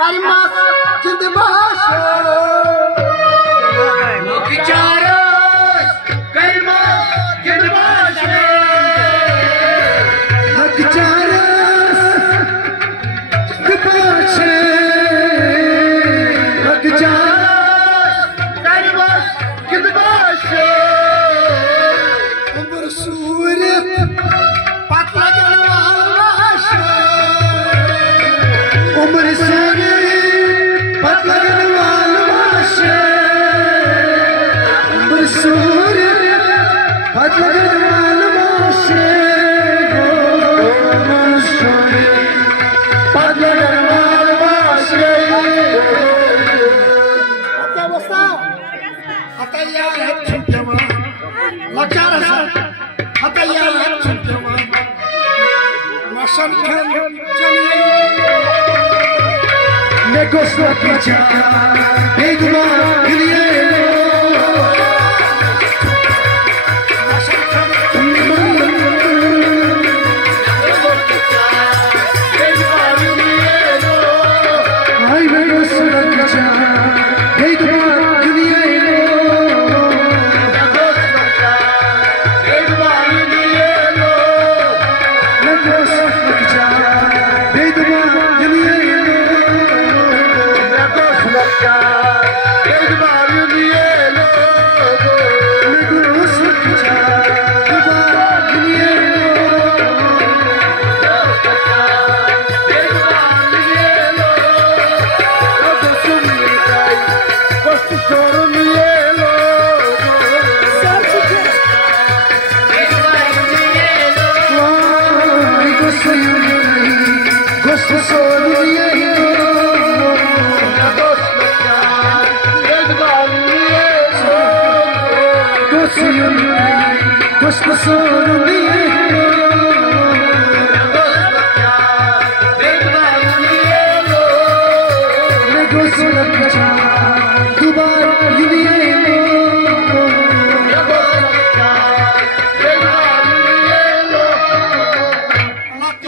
Karimaz Cindbaşı Nakçarız Karimaz Cindbaşı Nakçarız Cindbaşı Nakçarız Karimaz Cindbaşı Umur Suret Patlagan Vallaşı Umur Suret Patlagan Vallaşı Umur Suret Patlagan Vallaşı Umur Suret Patlagan Vallaşı Hatta basta Hatta ya çimtema Lakarasa Hatta ya çimtema Maşan kan Ne gosla picha Beguma Gilielo Maşan kan Ay ne gosla picha Beguma Gilielo Ne gosla picha Beguma Gilielo Gosto solo